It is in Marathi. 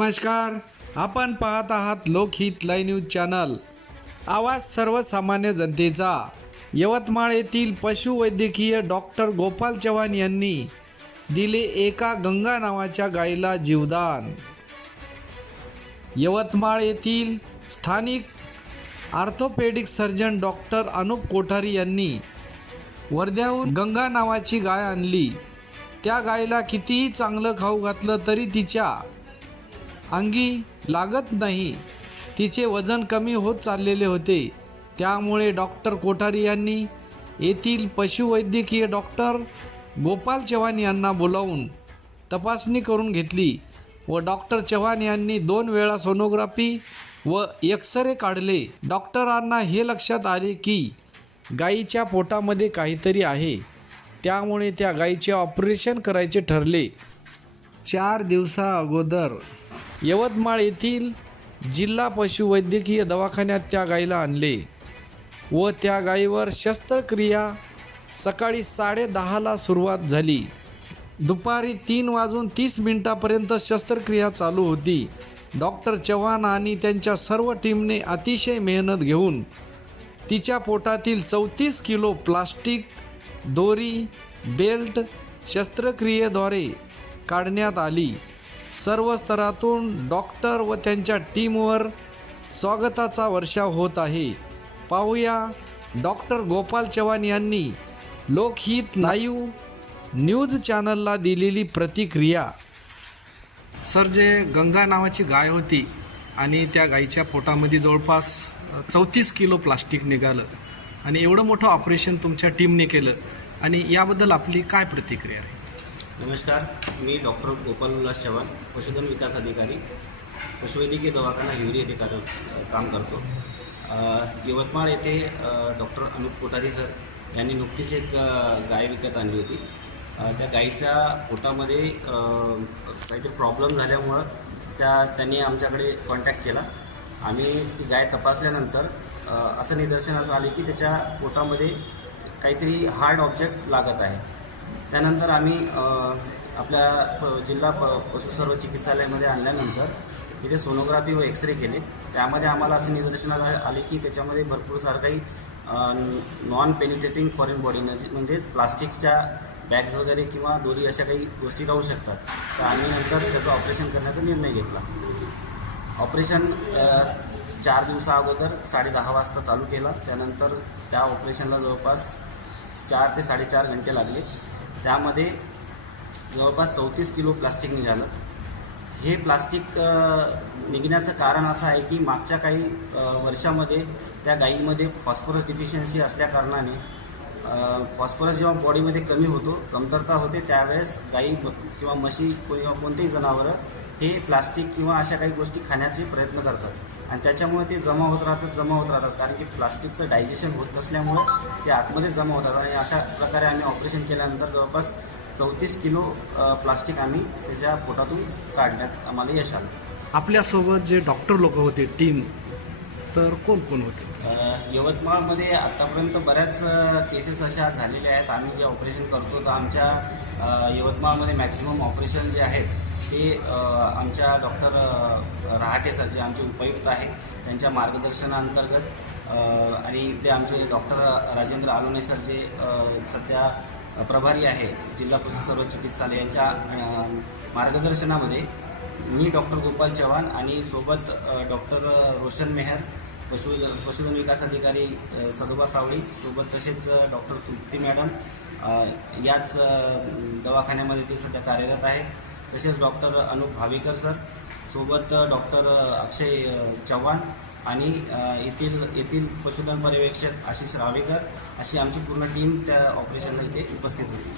नमस्कार, आपण पाहत आहात लोकहित लाईव्ह न्यूज चॅनल, आवाज सर्वसामान्य जनतेचा। यवतमाळ येथील पशुवैद्यकीय डॉक्टर गोपाल चव्हाण यांनी दिले एका गंगा नावाच्या गायीला जीवदान। यवतमाळ येथील स्थानिक orthopaedic surgeon doctor Anup Kothari यांनी वर्ध्याहून गंगा नावाची गाय आणली। त्या गायीला कितीही चांगलं खाऊ घातलं तरी तिच्या अंगी लागत नाही। तिचे वजन कमी होत चाललेले होते। त्यामुळे डॉक्टर कोठारी यांनी येथील पशुवैद्यकीय डॉक्टर गोपाल चव्हाण यांना बोलावून तपासणी करून घेतली व डॉक्टर चव्हाण यांनी 2 वेळा सोनोग्राफी व एक्सरे काढले। डॉक्टरांना हे लक्षात आले की गायीच्या पोटामध्ये काहीतरी आहे, त्यामुळे त्या गायीचे ऑपरेशन करायचे ठरले। 4 दिवसा अगोदर यवतमाळ येथील जिल्हा पशुवैद्यकीय दवाखान्यात त्या गायीला आणले व त्या गायीवर शस्त्रक्रिया सकाळी 10:30ला सुरुवात झाली। दुपारी 3:30 शस्त्रक्रिया चालू होती। डॉक्टर चव्हाण आणि त्यांच्या सर्व टीमने अतिशय मेहनत घेऊन तिच्या पोटातील 34 किलो प्लास्टिक दोरी बेल्ट शस्त्रक्रियेद्वारे काढण्यात आली। सर्व स्तरातून डॉक्टर व त्यांच्या टीमवर स्वागताचा वर्षाव होत आहे। पाहूया डॉक्टर गोपाल चव्हाण यांनी लोकहित लाईव्ह न्यूज चॅनलला दिलेली प्रतिक्रिया। सर, जे गंगा नावाची गाय होती आणि त्या गायीच्या पोटामध्ये जवळपास 34 किलो प्लास्टिक निघालं आणि एवढं मोठं ऑपरेशन तुमच्या टीमने केलं, आणि याबद्दल आपली काय प्रतिक्रिया आहे? नमस्कार, मी डॉक्टर गोपाल उल्हास चव्हाण, पशुधन विकास अधिकारी, पशुवैद्यकीय दवाखाना हिवरी येथे काम करतो। यवतमाळ येथे डॉक्टर अनुप कोठारी सर यांनी नुकतीच एक गाय विकत आणली होती। त्या गायीच्या पोटामध्ये काहीतरी प्रॉब्लेम झाल्यामुळं त्यांनी आमच्याकडे कॉन्टॅक्ट केला। आम्ही ती गाय तपासल्यानंतर असं निदर्शनास आले की त्याच्या पोटामध्ये काहीतरी हार्ड ऑब्जेक्ट लागत आहे। त्यानंतर आम्ही आपल्या जिल्हा पशु सर्व चिकित्सालयामध्ये आणल्यानंतर तिथे सोनोग्राफी व एक्सरे केले। त्यामध्ये आम्हाला असं निदर्शनास आले की त्याच्यामध्ये भरपूर सारं काही नॉन पेनिट्रेटिंग फॉरेन बॉडी म्हणजे प्लास्टिकच्या बॅग्स वगैरे किंवा दोरी अशा काही गोष्टी राहू शकतात। तर आम्ही नंतर त्याचं ऑपरेशन करण्याचा निर्णय घेतला। ऑपरेशन 4 दिवसा अगोदर 10:30 वाजता चालू केला। त्यानंतर त्या ऑपरेशनला जवळपास 4 ते 4.5 घंटे लागले। त्यामध्ये जवळपास 34 किलो प्लास्टिक निघालं। हे प्लास्टिक निघण्याचं कारण असं आहे की मागच्या काही वर्षामध्ये त्या गायीमध्ये फॉस्फरस डिफिशियन्सी असल्याकारणाने फॉस्फरस जेव्हा बॉडीमध्ये कमी होतो, कमतरता होते, त्यावेळेस गायी किंवा म्हशी किंवा कोणतेही जनावरं हे प्लास्टिक किंवा अशा काही गोष्टी खाण्याचे प्रयत्न करतात आणि त्याच्यामुळे ते जमा होत राहतात कारण की प्लास्टिकचं डायजेशन होत नसल्यामुळं ते आतमध्ये जमा होतात। आणि अशा प्रकारे आम्ही ऑपरेशन केल्यानंतर जवळपास 34 किलो प्लास्टिक आम्ही त्याच्या पोटातून काढण्यात आम्हाला यश आलं। आपल्यासोबत जे डॉक्टर लोक होते टीम, तर कोण कोण होते? यवतमाळमध्ये आतापर्यंत बऱ्याच केसेस अशा झालेल्या आहेत। आम्ही जे ऑपरेशन करतो तर आमच्या यवतमाळमध्ये मॅक्झिमम ऑपरेशन जे आहेत ते आमच्या डॉक्टर रहाटे सर जे आमचे उपायुक्त आहेत त्यांच्या मार्गदर्शनाअंतर्गत आणि इथले आमचे डॉक्टर राजेंद्र आलोने सर जे सध्या प्रभारी आहे जिल्हा पशु सर्व चिकित्सालय यांच्या मार्गदर्शनामध्ये मी डॉक्टर गोपाल चव्हाण आणि सोबत डॉक्टर रोशन मेहर पशुधन विकास अधिकारी सदोबा सावळी, सोबत तसेच डॉक्टर तृप्ती मॅडम याच दवाखान्यामध्ये ते सध्या कार्यरत आहे। तसेच डॉक्टर अनुप भावेकर सर, सोबत डॉक्टर अक्षय चव्हाण आणि येथील पशुधन पर्यवेक्षक आशिष रावेकर, अशी आमची पूर्ण टीम त्या ऑपरेशनला इथे उपस्थित होती।